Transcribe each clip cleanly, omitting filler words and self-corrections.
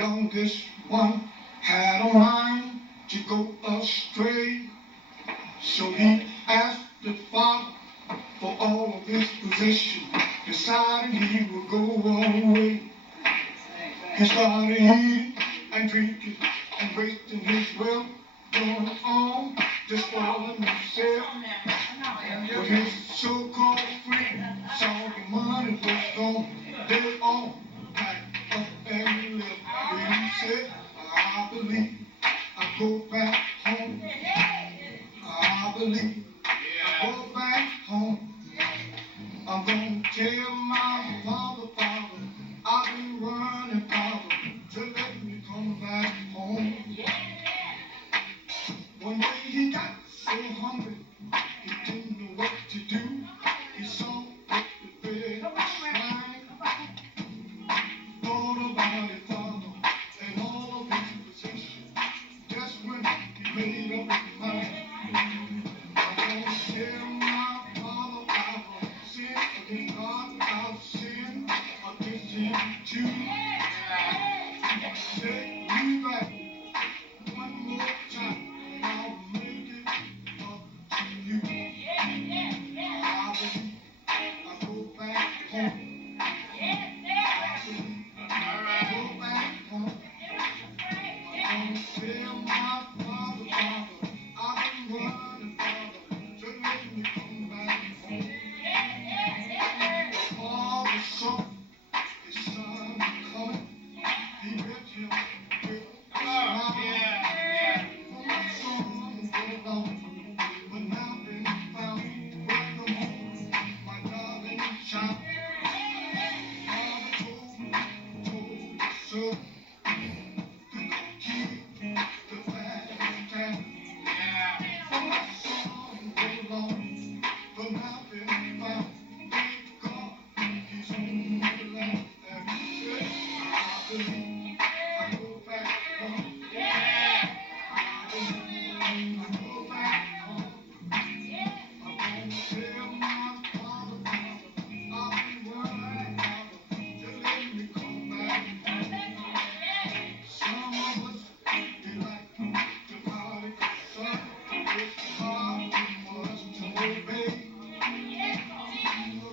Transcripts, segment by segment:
youngest one had a mind to go astray. So he asked the father for all of his possession, deciding he would go away. He started eating and drinking and wasting his wealth, going on, just spoiling himself. But his so-called friend saw the money was gone. They all packed up and left. When he said, I believe I'll go back home. I believe I'll go back home. I'm gonna tell my father, I've been running, father, to let me come back home. One day he got so hungry, he didn't know what to do. He saw that the bed was crying, thought about his father and all of his possessions. That's when he made up his mind. I'm gonna tell my father, sin against God, I'll sin against him too. Take me back one more time. I'll make it up to you. I believe I'll go back home. I believe I'll go back home. I'm gonna tell my father, I've been running, father, to let me come back home. The father saw his son coming. He met him with a smile. For my son was lost, but now been found. Welcome home, my darling child. Father told the son to go keep the bad time. For my son was lost, but now been found. Thank God he's on the land. And he said, I believe I'll go back home. I believe I'll go back home. I'm gonna tell my father, I've been running, father, to let me come back home. Some of us, we like to party, son. It's hard for us to obey.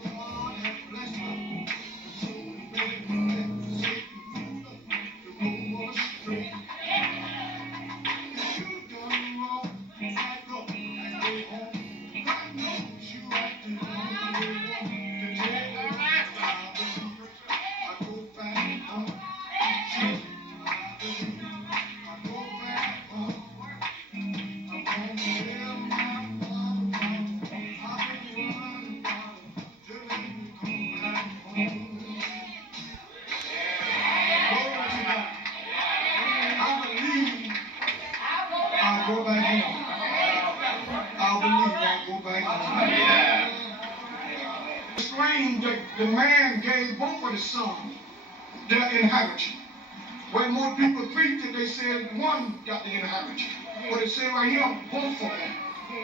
God has blessed us, so we better let Satan to go astray. If you done wrong, back up and go home. God knows you acted wrong. They want to tell you, I believe I'll go back home. Say, I believe I'll go back home. I'm gonna tell my father, I've been running, father, to let me come back home. Glory to God. I believe I'll go back home. I believe I'll go back home. It's strange that the man gave both of the sons their inheritance. When more people preach it, they said one got the inheritance. But it said right here, both of them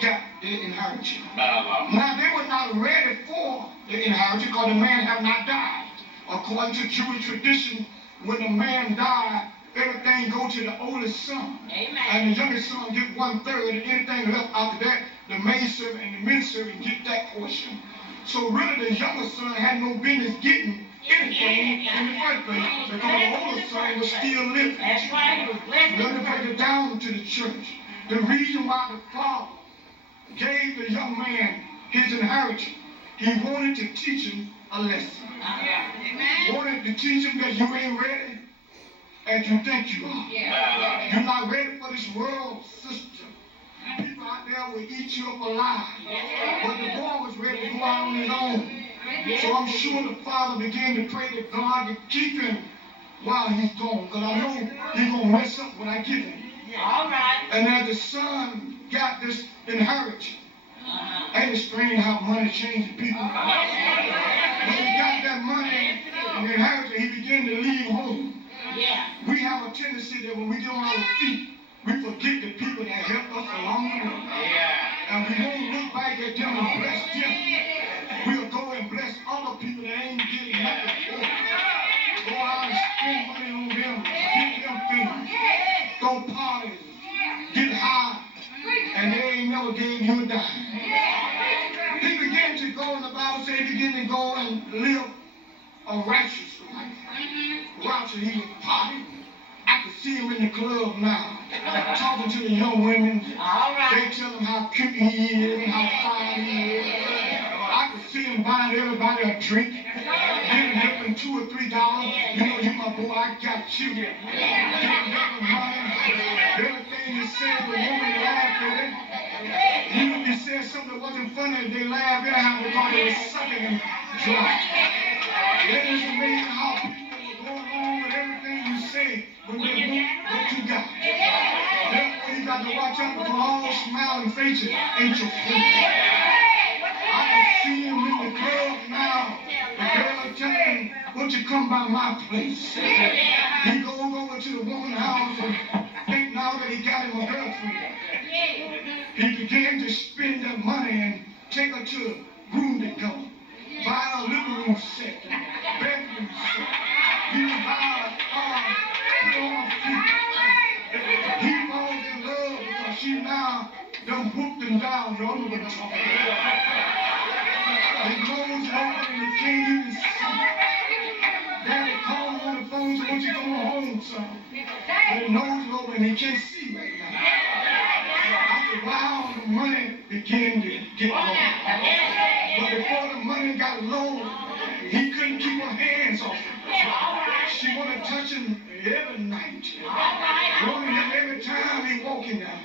got the inheritance. Now they were not ready for the inheritance because the man had not died. According to Jewish tradition, when the man died, everything go to the oldest son. Amen. And the youngest son get 1/3, and anything left after that, the maid servant and the men servant get that portion. So really the youngest son had no business getting anything in the first place because the oldest son was still living. That's right. He was blessed. Let me break it down to the church. The reason why the father gave the young man his inheritance, he wanted to teach him a lesson. Amen. Wanted to teach him that you ain't ready as you think you are. Yeah. You're not ready for this world system. People out there will eat you up alive. But the boy was ready to go out on his own. So I'm sure the father began to pray to God to keep him while he's gone. Because I know he's going to mess up when I get him. All right. And as the son got this inheritance, ain't it strange how money changes people? When he got that money and the inheritance, he began to leave home. Yeah. We have a tendency that when we get on our feet, we forget the people that helped us along the way. And we won't look back at them and bless them. We'll go and bless other people that ain't getting nothing for us. Go out and spend money on them, Bible gave him a dime. He began to go, and the Bible said he began to go and live a righteous life. Watching, he was partying. I could see him in the club now, talking to the young women. All right. They tell him how cute he is and how fine he is. I could see him buying everybody a drink, giving them $2 or $3. You know, you my boy, I got you. Giving them money. Everything you said, the woman laughed at it. Even if you said something that wasn't funny, they laughed anyhow because they were sucking and dry. It is amazing how people will go along with everything you say when they want what you got. Therefore, you got to watch out because all smiling faces ain't your friend. I can see him in the club now. The girl telling him, won't you come by my place? He goes over to the woman's house and think now that he got him a girlfriend. He began to spend that money and take her to a room together. Buy a living room set, bedroom set. He would buy a car, put on her feet. He falls in love because she now done whooped him down. Y'all know what I'm talking about. He goes over and he can't even see. Daddy called on the phone, so won't you come home, son? But his nose is over and he can't see right now. After a while, the money began to get low. But before the money got low, he couldn't keep her hands off him. She wanted to touch him every night. Wanted him every time he walked in there.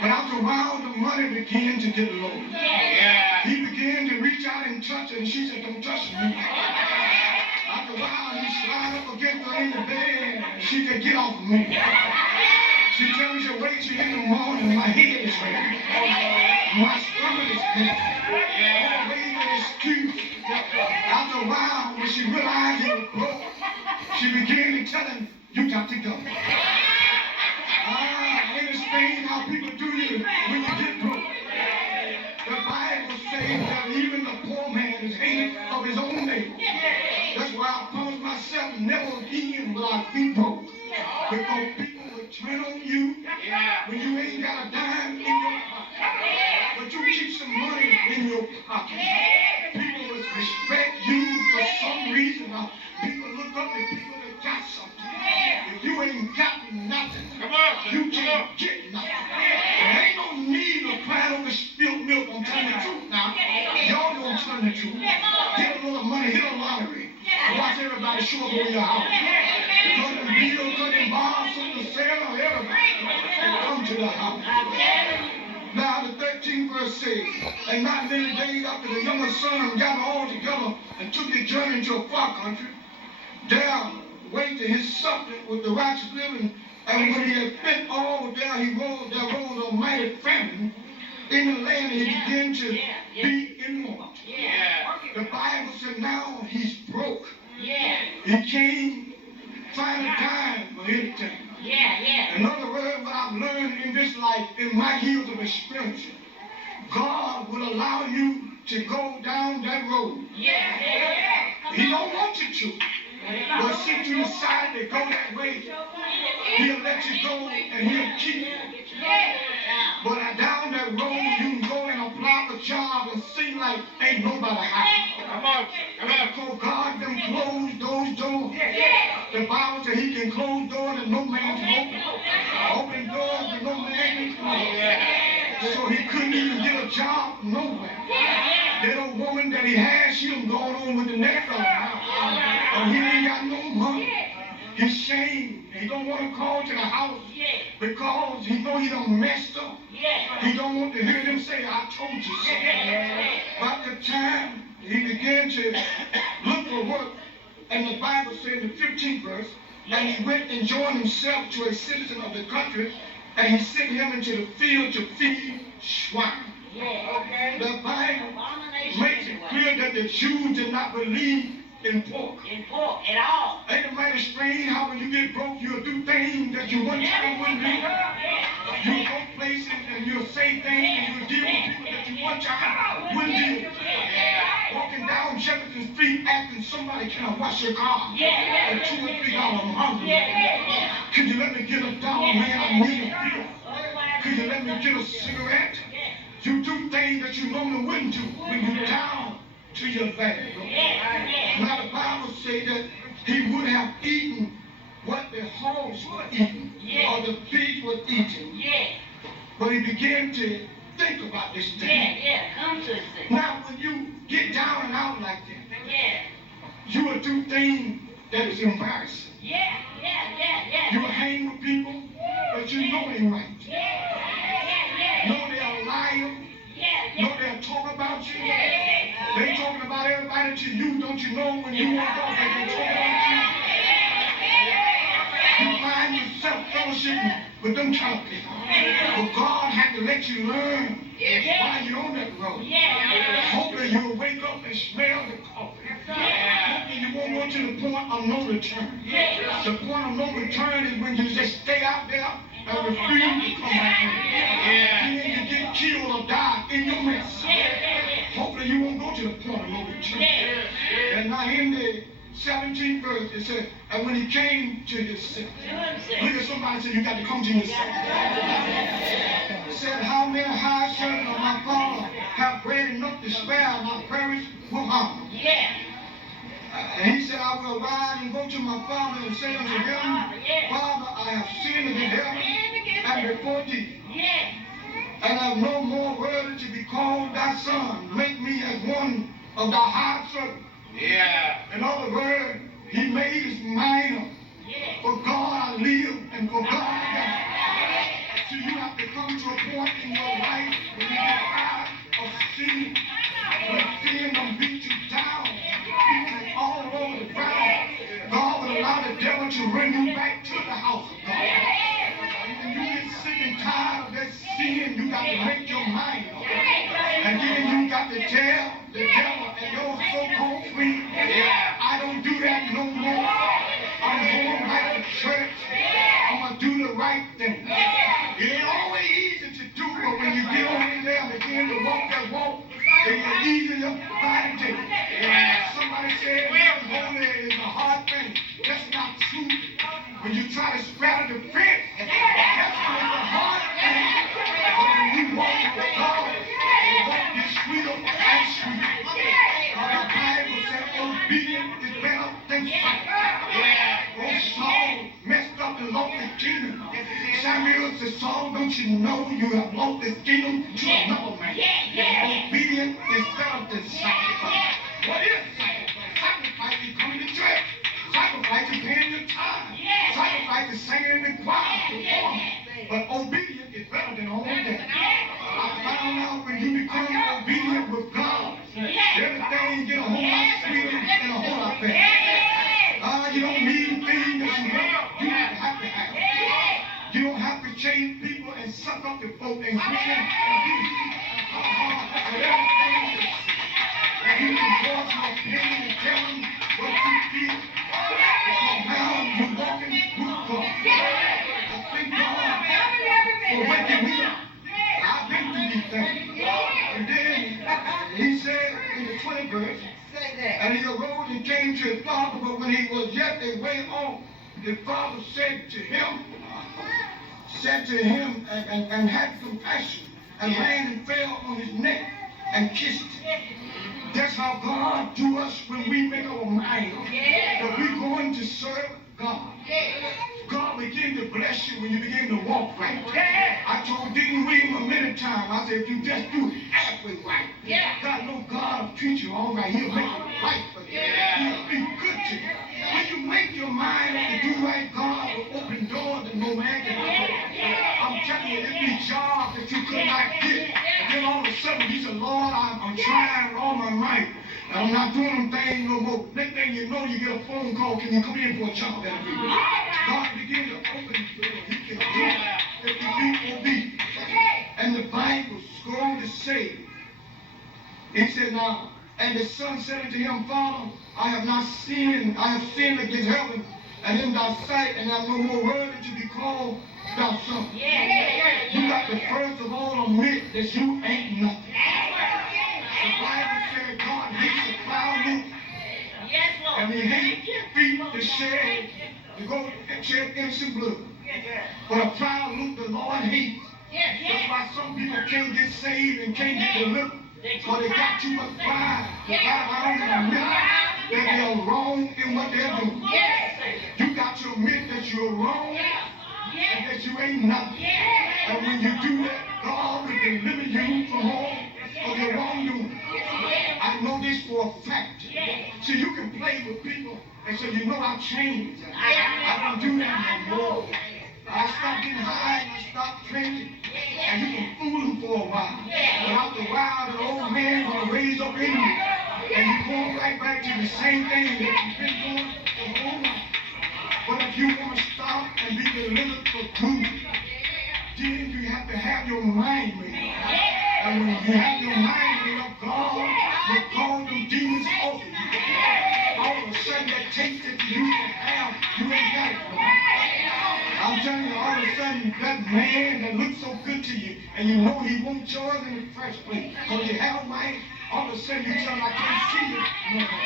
But after a while, the money began to get low. He began to reach out and touch her, and she said, don't touch me. After a while, he slid up against her in the bed, and she said, get off me. She tells me, wait till in the morning, my head is ready. My stomach is pain. I'm waiting an excuse. After a while, when she realized it was broke, she began to tell him, you got to go. Ain't it strange how people do you when you get broke? The Bible says that even the poor man is hated of his own neighbor. That's why I promise myself never again will I be broke. Because people will turn on you when you ain't got a dime in your pocket. But you keep some money in your pocket. People will respect you for some reason. People look up at people that got something. If you ain't got nothing, you can't get nothing. There ain't no need of crying over spilled milk. I'm telling the truth now. Y'all don't tell the truth. Get a little money, hit a lottery. Watch everybody show up over your house. Cutting bills, cutting bars, something to sell, everybody come to the house. Now the 13th verse says, and not many days after the younger son got all together and took his journey to a far country, there waited his supper with the righteous living, and when he had spent all there, there rose a mighty famine in the land, and he began to be in want. The Bible said now he's broke. He can't find a dime for anything. In other words, what I've learned in this life, in my years of experience, God will allow you to go down that road. He don't want you to. But since you decide to go that way, he'll let you go and he'll keep you. But down that road, you can go and apply for a job and seem like ain't nobody hiring. Because God them closed those doors. The Bible says he can close doors that no man can open. Open doors that no man can close. So he couldn't even get a job nowhere. That old woman that he had, she done gone on with the next fella now. And he ain't got no money. He's ashamed. He don't want to call to the house because he know he done messed up. He don't want to hear them say, I told you so. By the time he began to look for work, and the Bible said in the 15th verse, and he went and joined himself to a citizen of the country, and he sent him into the field to feed swine. The Bible makes it clear that the Jews did not believe in pork. At all. Ain't it mighty strange how when you get broke, you'll do things that you one time wouldn't do? You'll go places and you'll say things and you'll deal with people that you one time wouldn't deal with. Walking down Jefferson Street asking somebody, can I wash your car? For $2 or $3, I'm hungry. Can you let me get $1, man? I need a bill. Could you let me get a cigarette? You do things that you normally wouldn't do when you're down to your last. Now the Bible says that he would have eaten what the hogs were eating or the pigs were eating. But he began to think about this thing. Come to it. Now when you get down and out like that, you will do things that is embarrassing. You will hang with people that you know ain't right. Know they'll lie. Know they'll talk about you. They talking about everybody to you. Don't you know when you walk off they can talk about you? You find yourself fellowshipping with them kind of people. But God had to let you learn while you're on that road. Hopefully you'll wake up and smell the coffee. Hopefully you won't go to the point of no return. The point of no return is when you just stay out there and refuse to come back in. Then you get killed or die in your mess. Hopefully you won't go to the point of no return. And now in the 17th verse it said, and when he came to himself. Look at somebody say, you got to come to yourself. It said, how many high servants of my father have bread enough to spare, and I perish with hunger. And he said, I will rise and go to my father and say unto him, Father, I have sinned against heaven and before thee. And I have no more worthy to be called thy son. Make me as one of thy high servants. In other words, he made his mind up. For God I live and for God I die. So you have to come to a point in your life when you get tired of sin. When sin don't beat you down, beat you all over the ground, God will allow the devil to bring you back to the house of God. When you get sick and tired of that sin, you got to make your mind up. And then you got to tell the devil and your so-called friend, I don't do that no more. I'm going back to church. I'm going to do the right thing. It ain't always easy to do, but when you get on in there and begin to walk that walk, it's easier to find it. Somebody said, holy is a hard thing. That's not true. When you try to spread the fence, that's when it's a hard thing. But when you walk with God, the walk is sweeter and sweeter. The Bible said obedience is better than sacrifice. Oh, Saul messed up and lost his kingdom. Samuel said, Saul, don't you know you have lost his kingdom to another man? Obedience is better than sacrifice. What is sacrifice? Sacrifice is coming to church. Sacrifice is paying your time. Sacrifice is singing in the choir. But obedience is better than all that. I found out when you become obedient with God, everything get a whole lot sweeter and a whole lot better. You don't need things that you want. You don't have to have. You don't have to change people and suck up the folk and quit them and do whatever things. You can voice your opinion and tell them what you feel. Because now you're walking with God. I thank God for waking me up. I've been through these things. And then he said in the 20th verse, and he arose and came to his father, but when he was yet a way off, the father said to him and had compassion, and ran and fell on his neck and kissed him. That's how God do us when we make our mind up that we're going to serve God. God begin to bless you when you begin to walk right. I told Deacon William many times, I said, if you just do halfway right, God knows God will treat you all right. He'll make it right for you. He'll be good to you. When you make your mind up to do right, God will open doors that no man can open. I'm telling you, it be jobs that you could not get. And then all of a sudden, you say, Lord, I'm trying all my might. And I'm not doing them things no more. Next thing you know, you get a phone call. Can you come in for a job that week? God begins to open the door. He can do it if you be obedient. And the Bible goes on to say, he said, now, and the son said unto him, Father, I have sinned against heaven and in thy sight, and I'm no more worthy to be called thy son. You got to first of all admit that you ain't nothing. The Bible said God hates a proud look. And he hates feet to shed, to go and shed innocent blood. But a proud look the Lord hates. That's why some people can't get saved and can't get delivered. Because they got too much pride. They got around and admit that they are wrong in what they're doing. You got to admit that you're wrong and that you ain't nothing. And when you do that, God will deliver you from all of your wrongdoing. I know this for a fact. See, you can play with people and say, you know, I've changed. I don't do that no more. I stopped getting high and I stopped drinking. And you can fool them for a while. But after a while, the old man will raise up in you. And you go right back to the same thing that you've been doing for the whole life. But if you want to stop and be delivered for good, then you have to have your mind made up. And when you have your mind made up, God will call them demons off of you. All of a sudden, that taste that you used to have, you ain't got it no more. I'm telling you, all of a sudden, that man that looks so good to you, and you know he won't yours in the first place, because you have mind, all of a sudden you tell him, I can't see you no more.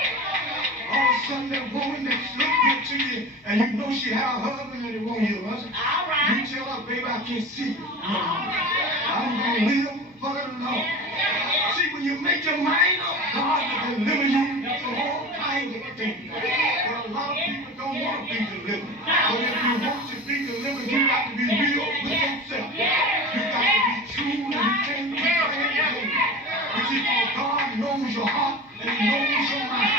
All of a sudden, that woman that looked good to you, and you know she had a husband and it won't heal husband. You tell her, baby, I can't see you. I'm going to live for the Lord. See, when you make your mind up, God will deliver you from all kinds of things. But a lot of people don't want to be delivered. But if you want to be delivered, you got to be real with yourself. You got to be true, and you can't be playing. You see, God knows your heart, and He knows your mind.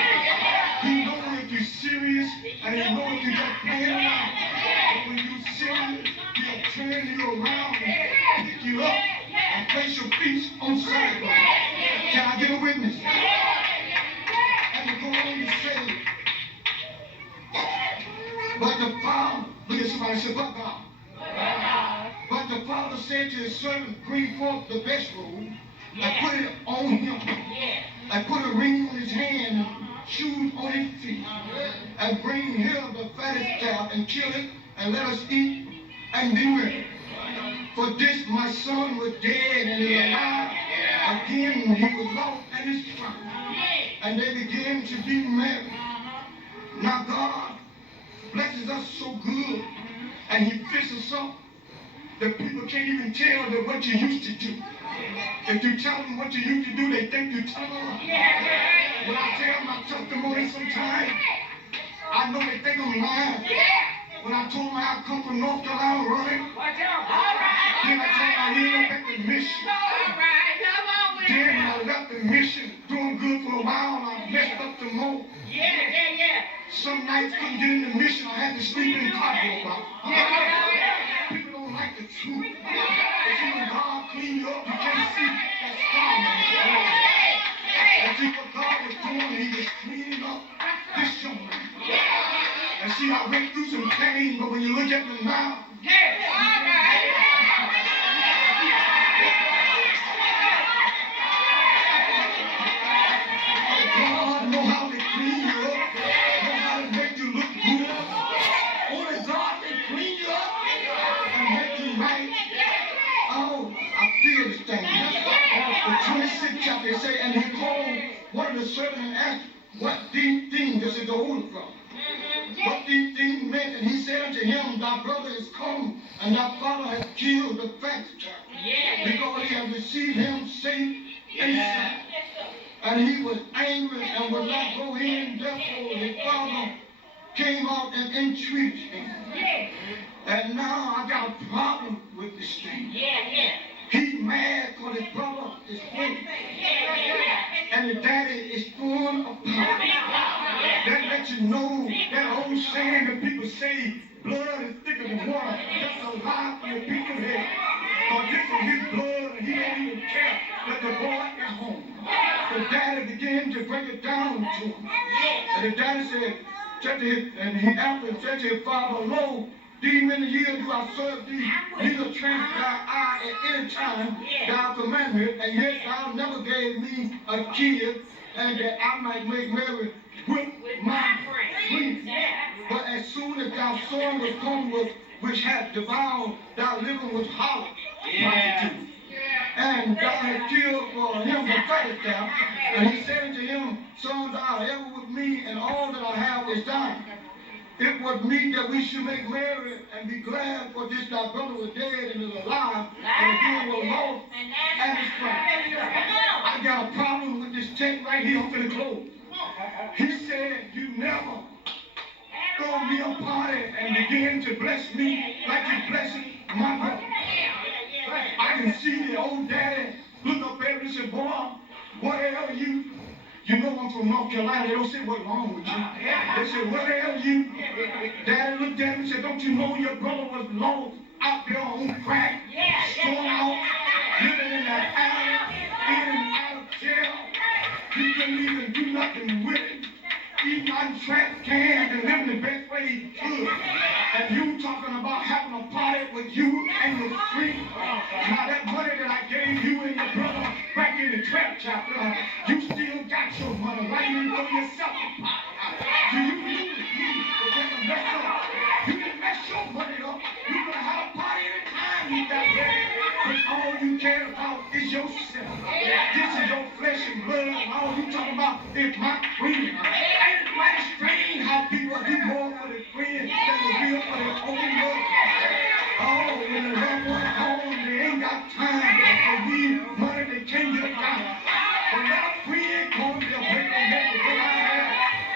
He knows if you're serious, and He knows if you're just playing around. But when you're serious, He'll turn you around and pick you up and place your feet on solid ground. Can I get a witness? And to go on to say, but the Father, look at somebody say, but God. But the Father said to His servant, bring forth the best robe and put it on him, and put a ring on his hand and shoes on his feet, and bring here the fattest calf and kill it, and let us eat and be merry. For this my son was dead and is alive. Again he was lost and is found. And they began to be merry. Now God blesses us so good, and He fixes us up that people can't even tell that what you used to do. If you tell them what you used to do, they think you're telling them. When I tell my testimony sometimes, I know they think I'm lying. When I told them I come from North Carolina running, then I told them I ended up at the mission. Then when I left the mission, doing good for a while, I messed up the more. Some nights couldn't get in the mission, I had to sleep in cardboard box. People don't like the truth. But see, when God clean you up, you can't see that scar on your head. And see what God was doing, He was cleaning up this young man. And see, I went through some pain, but when you look at me now, God know how to clean you up, know how to make you look good. Only God can clean you up and make you right. Oh, I feel this thing. The 26th chapter, they say, and He called one of the servants and asked what these things, this is the Holy Prophet, what these things meant. And he said unto him, thy brother is come, and thy father has killed the fattest calf, because he has received him safe and sound. And he was angry and would not go in. Therefore his father came out and entreated him. And now I got a problem with this thing. He's mad because his brother is broke. And his daddy is torn apart. That lets you know that old saying that people say, blood is thicker than water. That's a lie from the people's head. Because this is his blood and he don't even care that the boy is home. The daddy began to break it down to him. And the daddy said to his father, lo, these many years do I serve thee, neither transgress I at any time thy commandment, and yet thou never gave me a kid, and that I might make merry with my friends. But as soon as thy son was come, which hath devoured thy living with hollow multitude, and thou hast killed for him the fattest calf, and he said unto him, son, thou art ever with me, and all that I have is thine. It was meet that we should make merry and be glad, for this thy brother was dead and is alive, and again was lost and is found. I got a problem with this text right here. I'm finna close. He said, you never throw me a party and begin to bless me like you're blessing my brother. I can see the old daddy look up at me and say, boy, whatever you know I'm from North Carolina. They don't say what's wrong with you. They say, whatever you. Daddy looked at him and said, don't you know your brother was lost out there on crack, strung out, living in that alley, in and out of jail. You couldn't even do nothing with it. Eating out trash cans and living the best way he could. And you talking about having a party with you and your friend. Now that money that I gave you and your brother back in the trap chapter, you still got your money. Why you didn't throw yourself a party? You didn't mess your money up. You could have had a party anytime you got ready. But all you care about is yourself. This is your flesh and blood. And all you talking about is my friend. It's strange how people do more for their friends than they will for their own love. Oh, when the loved one home, they ain't got time. They need money, they can't get a dime. But let a friend come, they'll break their neck to get out of there.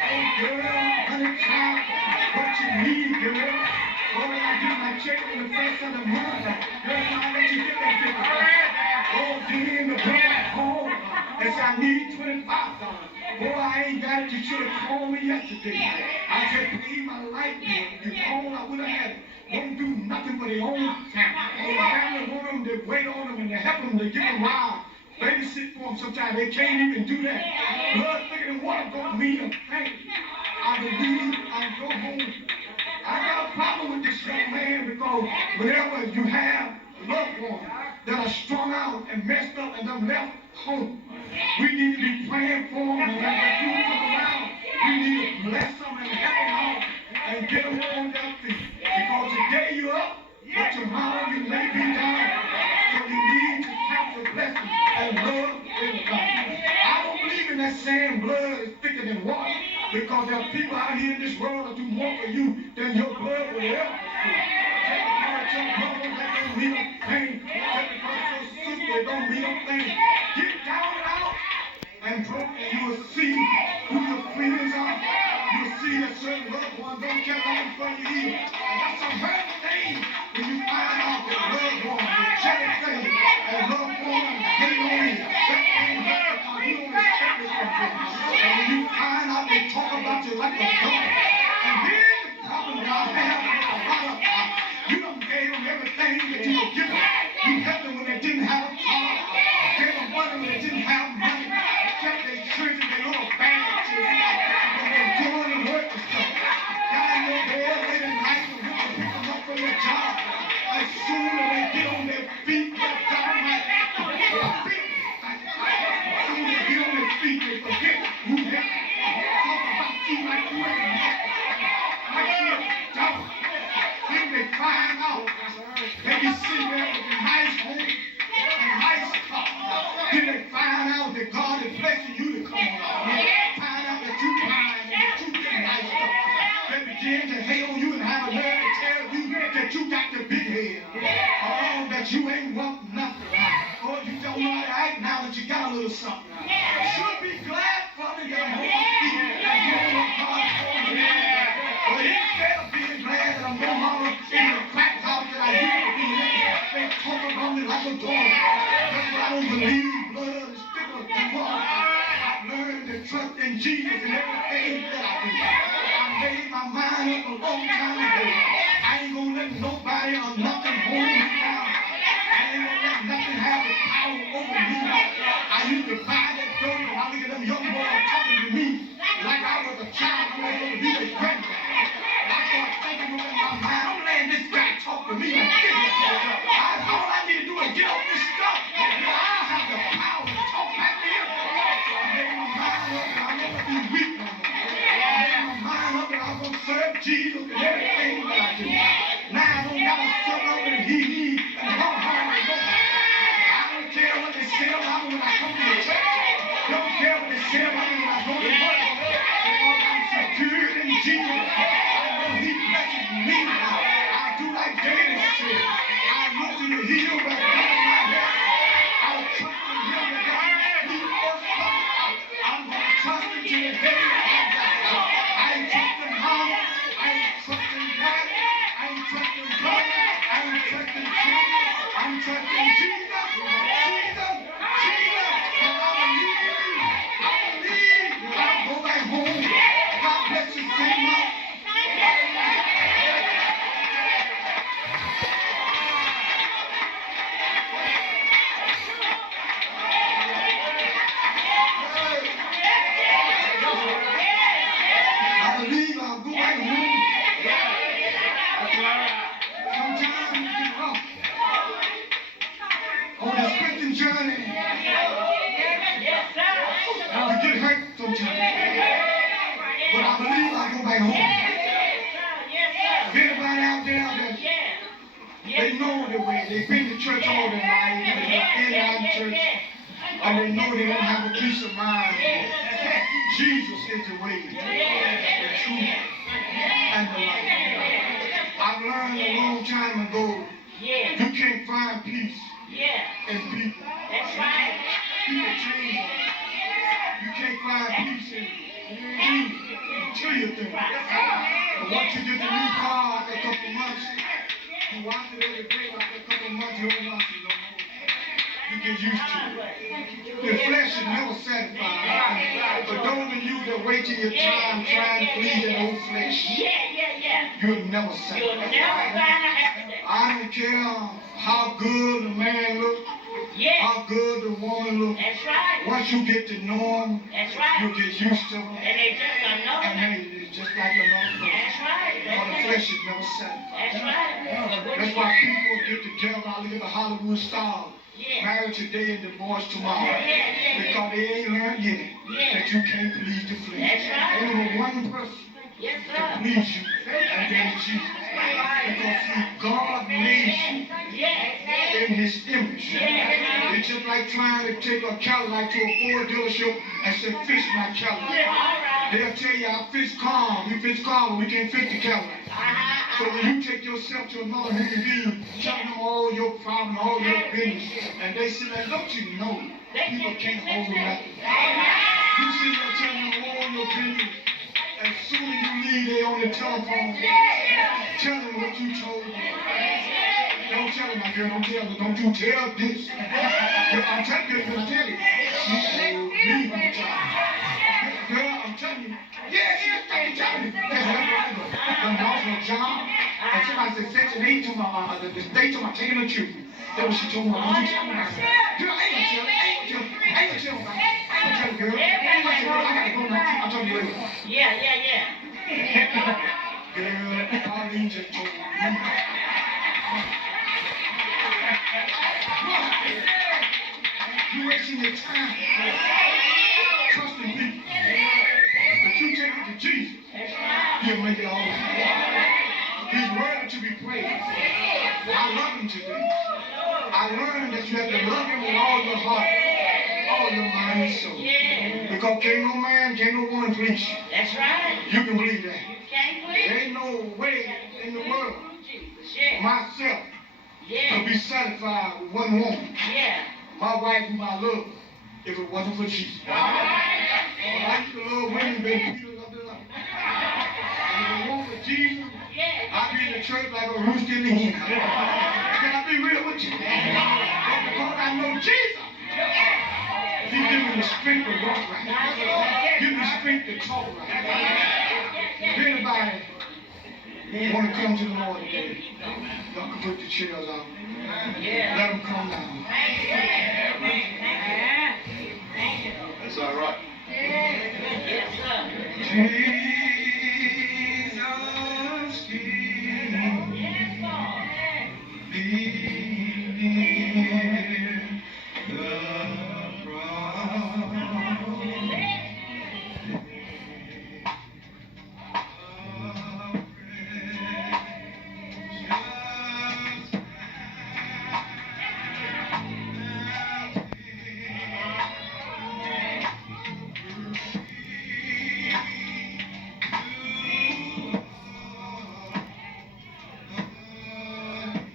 Oh, girl, honey, child, what you need, girl? Oh, when I get my check on the first of the month, girl, I'll let you get that $50. Oh, then the girl at home, and say, I need $25. Boy, I ain't got it. You should have called me yesterday. I said, pay my light bill. If you called, I would have had it. Won't do nothing for their own family. The family want them to wait on them and to help them to get them wild. Babysit for them sometimes. They can't even do that. Blood thicker than water don't mean a thing. I believe I go home. I got a problem with this young man because whenever you have loved ones that are strung out and messed up and them left home, we need to be praying for them, and when they do come around, we need to bless them and help them out and get them on their feet. Because today you're up, but tomorrow you may be down. So you need to count the blessing and love everybody. I don't believe in that saying blood is thicker than water, because there are people out here in this world that do more for you than your blood will ever do. Just because your brother that don't mean a thing, just because your sister don't mean a thing. Get down and out and broke, and you will see who your friends are. You will see that certain loved ones don't care long for you either. And that's a hurt thing when you find out that loved ones, the jealous thing, and loved ones hate on you. That ain't hurt because you don't respect this from them. And when you find out they talk about you like a dog. And here's the problem that I have with a lot of them. You done gave them everything that you were given. You helped them when they didn't have a car. Gave them money when they didn't have money. Kept their children, their little bags, and they were doing and working stuff. Got in your bed late at night and went to pick them up from their job. As soon as they get on their feet, they're dynamite. As soon as they get on their feet, they forget who helped them. Talk about you like you ain't nothing. Like you a dog. Then they find out. They be sitting there with a nice home and nice car. Then they find out that God is blessing you to come on. Find out that you blind and that you get nice stuff. They begin to hate on you and have a nerve to tell you that you got the big head. Oh, that you ain't want nothing. Oh, you don't know how to act now that you got a little something. You should be glad for me that I'm on my feet and doing what God told me. But instead of being glad that I'm no longer in the crack house that I used to be in, they talk about me like a dog. That's what I don't believe. Blood is thicker than water. I've learned to trust in Jesus in everything that I do. I made my mind up a long time ago. I ain't gonna let nobody or nothing hold me down. I ain't gonna let nothing have the power over me. I used to buy that door and I look at them young boys talking to me like I was a child. I was going to be their granddad. I started thinking within my mind, I'm letting this guy talk to me like this. All I need to do is get off this stuff. And I'll have the power to talk back to him. I made my mind up and I'm going to be weak no more. I made my mind up and I'm going to serve Jesus in everything that I do. Now I don't got to suck up and hee and hum hard and go. I don't care what they say about me when I come to the church. Don't care what they say about me when I go to work. Because I'm secured in Jesus. I know heal right now in my head. I was trusting him to get me first coming out. I'm going to trust him to the day I die. I ain't trusting mom. I ain't trusting dad. I ain't trusting brother. I ain't trusting Jesus. I'm trusting Jesus. Jesus. Jesus. And I believe. That I'll go back home. God bless you, Saint. They know the way. They've been to church all their life. They're in church. And they know they don't have a peace of mind. Jesus is the way, the truth, and the life. I've learned a long time ago, you can't find peace in people. That's right. People change. You can't find peace in material things. But once you get the new car after a couple months, you watch it every day. After a couple months, you don't watch it no more. You get used to it. The flesh is never satisfied. But those of you that wait till your time trying to please that old flesh, you'll never satisfy. I don't care how good the man looks, how good the woman looks. That's right. Once you get to know them, That's right. you get used to them. And they just another. And it's just like another person. That's right. Or the flesh is never satisfied. That's right. That's why people get together. I look at the Hollywood stars. Married today and divorced tomorrow. Because they ain't learned yet that you can't please the flesh. That's right. Only one person can please you, and that is Jesus. Because see, God made you in his image. It's just like trying to take a Cadillac to a Ford dealership and say, fix my Cadillac. They'll tell you, I fix calm. We fix calm, but we can't fix the Cadillac. So when you take yourself to another human being, tell them all your problems, all your business, and they say, don't you know, people can't hold nothing. You sit there telling them all your business. As soon as you leave, they on the telephone. Tell them what you told them. Don't tell them, my girl, don't tell them. Don't you tell this. I'm telling you, I'm telling you. She told me one time. Girl, I'm telling you. Yeah, I'm telling you. I'm lost my job. And somebody said, Section 8 to my, the state to my taking a trip. That's what she told me. Don't you tell me. Girl, I ain't gonna tell her. I ain't gonna tell her. I ain't gonna tell her, girl. I said, girl, I gotta go now. I'll tell you later. Girl, Pauline just told me. You wasting your time trusting people. But you take it to Jesus, he'll make it all right. He's worthy to be praised. I love him today. I learned that you have to love him with all your heart, all your mind and soul. Because can't no man, can't no woman please you. That's right. You can believe that. Can't believe There ain't no way in the world myself to be satisfied with one woman. My wife whom I love, if it wasn't for Jesus. I used to love women, baby. Peter loved it up. And if it wasn't for Jesus, I'd be in the church like a rooster in the hen. Can I be real with you? But because I know Jesus, he give me the strength to walk right. Give me strength to talk right. If anybody want to come to the Lord today, y'all can put the chairs out. Let them come down. That's all right. Yes, sir.